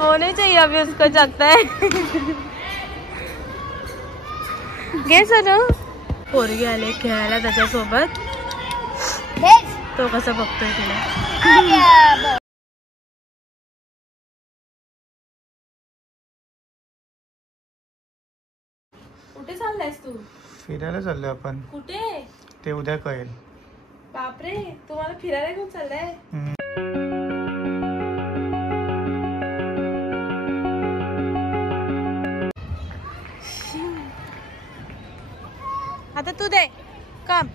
होने चाहिए अभी उसको जगता है। घे सोनू। पोरगी आले खेळायला त्याच्यासोबत, तो कसा बघतोय तिला। कुठे चाललायस तू? फिरायला चाललोय आपण। कुठे? ते उद्या कळेल। बापरे, तुम्हाला फिरायला घेऊन चाललाय? आता तू दे काम।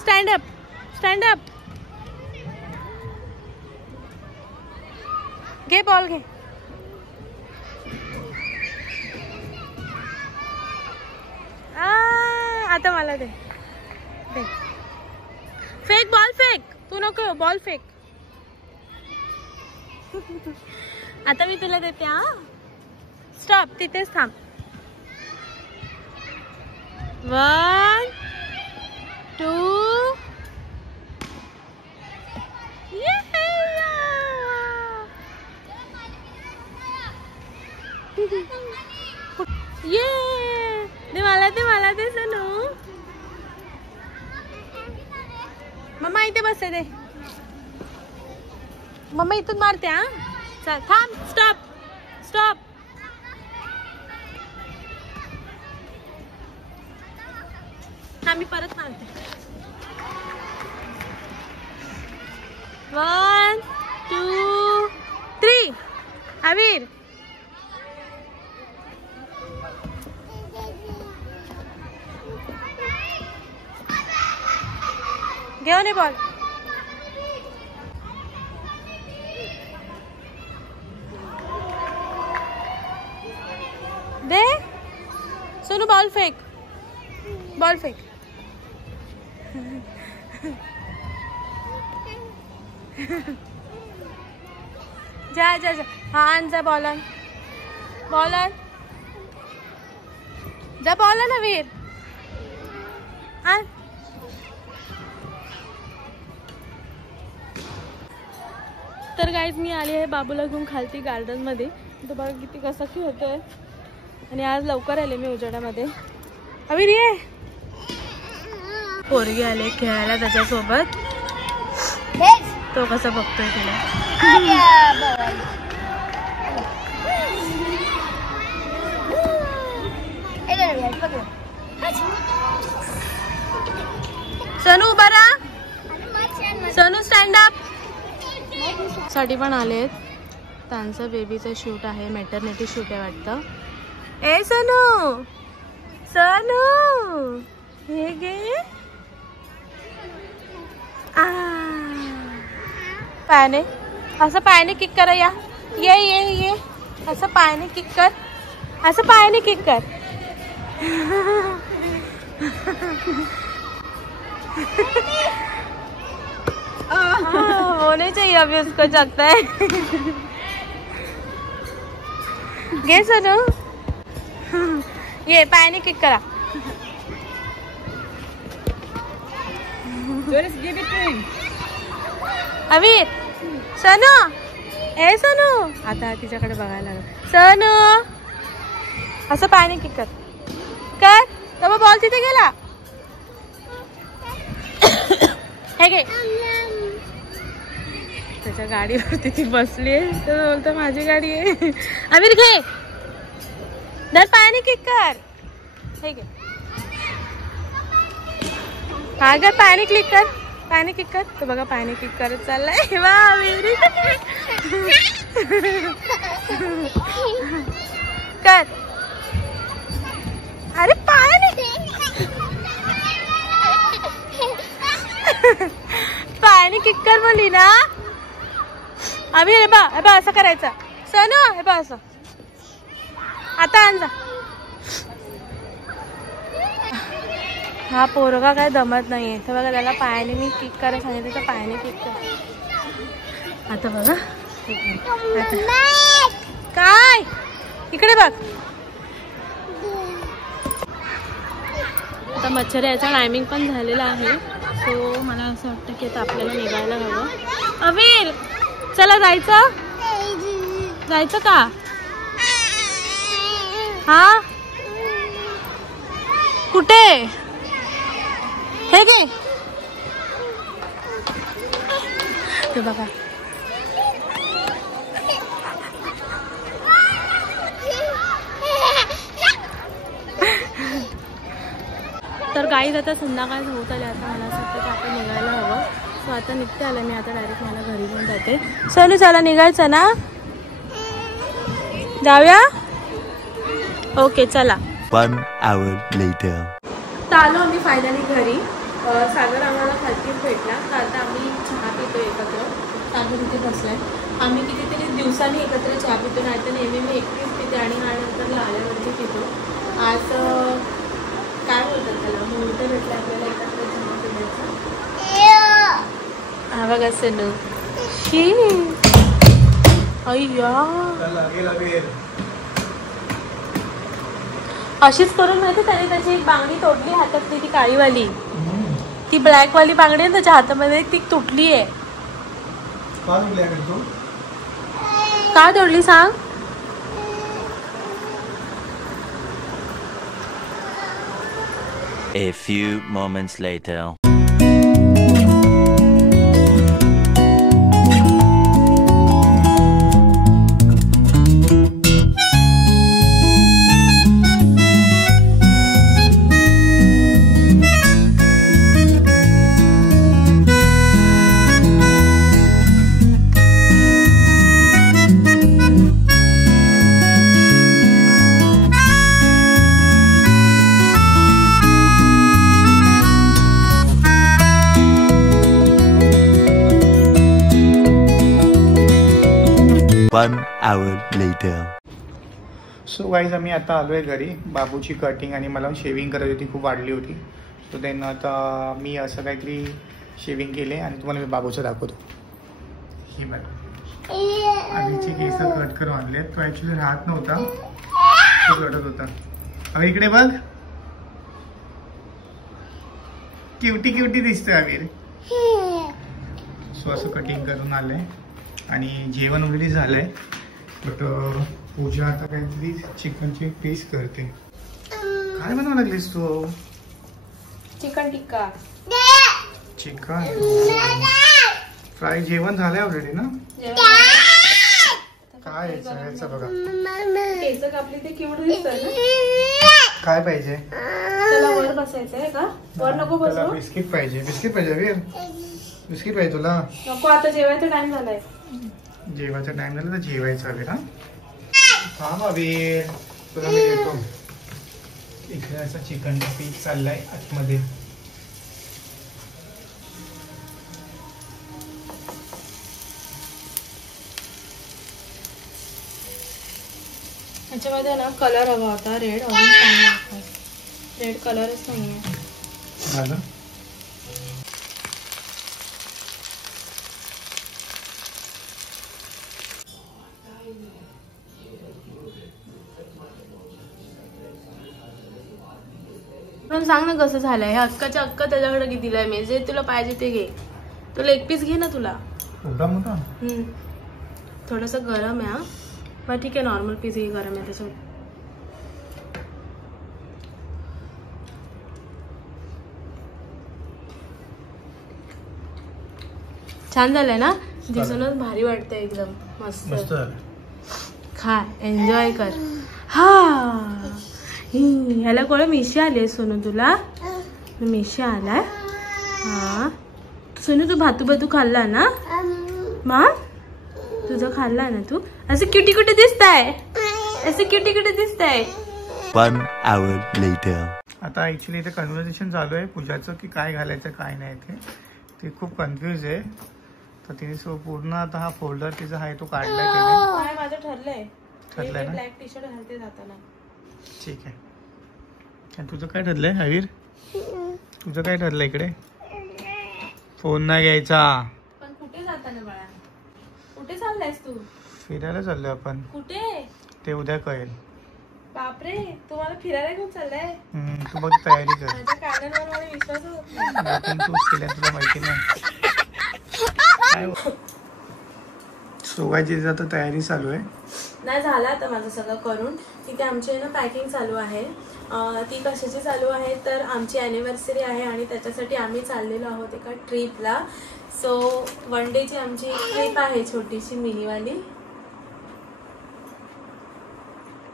Stand up, stand up. घे बॉल घे। आता मला दे, दे। फेक बॉल, फेक। तू नको, बॉल फेक। आता मी तुला देते। हा, स्टॉप, तिथेच थांब। 1 2 ये दे मला, दे मला, दे सोनू। मम्मा इथे बसते, दे। मम्मा इथून मारते। हा, चल थांब, स्टॉप, स्टॉप। हा, मी परत मारते। 1 2 3 अवीर। घेऊन ये बॉल। दे सोनू, बॉल फेक, बॉल फेक। जा जा जा। हाँ, आन जा बॉल, आन बॉल, आन जा बॉल, आन वीर, आन। तर गाईज मी आली आहे बाबूला घेऊन खालती गार्डन मध्ये। तो बघा किती कसा खेळतोय, आणि आज लवकर आले मी उजेडामध्ये। अवीर ये। पोरगी आले खेळायला त्याच्यासोबत, तो कसा बघतोय तिला। सोनू उभा रहा, सोनू स्टँड अप। साठी पण आलेत, त्यांचं बेबीचं शूट आहे, मॅटर्निटी शूट आहे वाटतं। ए सोनू, सोनू हे घे। पायाने असं, पायाने किक करा। या, ये ये ये, असं पायाने किक कर, असं पायाने किक कर। होने चाहिए अभी उसको जगता है। घे सोनू, ये पायाने किक करा। अवीर, सोनू, ए सोनू, आता तिच्याकडे बघायला लागलं। सोनू असं पायाने किक कर, कर। तर बॉल तिथे गेला। हे घे। त्याच्या गाडीवरती ती बसली आहे, तर बोलतो माझी गाडी आहे। अवीर घे, दर पायाने किक कर। हे घे। हा ग, पायाने क्लिक कर, पायाने किक कर। तो बघा पायाने किक करत चाललाय। वा अवीर, कर। अरे पायाने, पायाने किक कर बोली ना। अभी हे बा असं करायचं। सोनू हे बा असं, आता आण जा। हा पोरगा काय दमत नाहीये, तर बघा त्याला पायाने मी किक करायला सांगितलं, तर पायाने किक कर। आता बघा, काय इकडे बघ। आता मच्छर याचा टायमिंग पण झालेला आहे. सो मला असं वाटतं की आता आपल्याला निघायला हवं. अवीर चला जायचं जायचं का? हा कुठे हे गे ते बघा. तर गाईज आता संध्याकाळ होत आले. आता मला असं वाटतं की आपण निघायला हवं. सो आता निघते आलं मी. आता डायरेक्ट मला घरी पण जाते. सोनू चला निघायचं ना? जाऊया. ओके चला. 1 hour later. आलो आम्ही फायनली घरी. सागर आम्हाला खालतीच भेटला. तर आता आम्ही चहा पितो एकत्र. सागर तिथे बसलाय. आम्ही कितीतरी दिवसांनी एकत्र चहा पितो. नाही तर नेहमी मी एकटीच पिते आणि नंतर आल्यावरती पितो. आज काय बोलतात त्याला मुहूर्त भेटला आपल्याला एकत्र चहा पिण्याचा. हा बघा सनू शी अय्या अशीच करून माहिती त्याने त्याची एक बांगडी तोडली हातातली. ती काळीवाली ती ब्लॅकवाली बांगडी आहे त्याच्या हातामध्ये ती तुटली आहे. का तोडली सांग? A few moments later. One hour later. So guys आम्ही आता आलो आहे घरी. बाबूची कटिंग आणि मला शेविंग करायची होती, खूप वाढली होती. सो देन आता मी असं काहीतरी शेविंग केले आणि तुम्हाला मी बाबूचं दाखवतो. हे बघा आधीची केस कट करून आणले. तो ॲक्च्युली राहत नव्हता, तो रडत होता. अभी इकडे बघ, क्युटी क्युटी दिसतोय आमिर. सो असं कटिंग करून आलंय आणि जेवण वगैरे झालंय. बट पूजा आता काहीतरी चिकनची पीस करते. काय बनवावं लागलीस तू? चिकन टिक्का. Chicken fry. जेवण झालंय ऑलरेडी ना? काय यायचं बघा. केस कापली ते क्यूट दिसतंय ना? काय पाहिजे त्याला वर बसायचंय का? वर नको बसू. बिस्किट पाहिजे. बिस्किट पाहिजे वीर. बिस्किट पाहिजे तुला? नको आता जेवायचा टाइम झालाय. जेवायचा टाइम झाला तर जेवायचं हवे ना. थांब अबीर तुला मी देतो. इकडे असं चिकनचा पीस चाललाय आतमध्ये. ह्याच्यामध्ये ना कलर हवा होता रेड. अजून रेड कलरच नाहीये. झालं. पण सांग ना कसं झालंय. हे अक्काच्या अक्का त्याच्याकडे किती दिलाय मी. जे तुला पाहिजे ते घे. तुला एक पीस घे ना तुला. एवढा मोठा? थोडस गरम आहे. मग ठीक आहे नॉर्मल पीस घे. गरम आहे त्याच्यात. छान झालंय ना? दिसूनच भारी वाटतंय एकदम मस्त. खा एन्जॉय कर. हा ह्याला कोण मिशी आली सोनू? तुला मिशी आलाय? हा सोनू तू भातू खाल्ला ना? मा तुझं खाल्ला ना तू? असं क्युटी कुठे दिसताय? असं क्युटी कुठे दिसताय? 1 hour later. आता ऍक्च्युली इथे कन्व्हर्सेशन चालू आहे पूजाचं की काय घालायचं काय नाही. ते खूप कन्फ्युज आहे. तर तिने पूर्ण आता हा फोल्डर तिचा आहे तो काढलाय. काय माझं ठरलंय ना? ब्लॅक टी शर्ट घालते जाताना. ठीक आहे. आणि तुझं काय ठरलंय हवीर? तुझं काय ठरलंय? इकडे फोन नाही घ्यायचा. पण कुठे जाताना बाळा? कुठे चाललायस तू? फिरायला चाललोय आपण. कुठे? ते उद्या कळेल. बापरे, तुम्हाला फिरायला घेऊन चाललंय? तू बघ तयारी कर. माझ्या कानांवर मला विश्वास होत नाही. Waiting तूच केल्या, तुला माहिती नाही. सो गाईज इथे आता तयारी चालू आहे. नाही झालं आता माझं सगळं करून. तिथे आमची आहे ना पॅकिंग चालू आहे. ती कशाची चालू आहे तर आमची ॲनिव्हर्सरी आहे आणि त्याच्यासाठी आम्ही चाललेलो आहोत एका ट्रिपला. सो 1 डेची आमची ट्रिप आहे, छोटीशी मिनीवाली.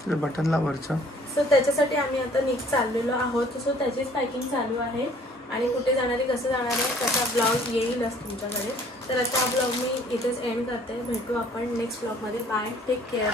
बटनला वरचं. सो त्याच्यासाठी आम्ही आता चाललेलो आहोत. सो त्याचीच पॅकिंग चालू आहे आणि कुठे जाणार आहे, कसं जाणार आहे त्याचा ब्लॉग येईलच तुमच्याकडे. तर आता हा ब्लॉग मी इथेच एंड करते. भेटू आपण नेक्स्ट ब्लॉगमध्ये. Bye, take care.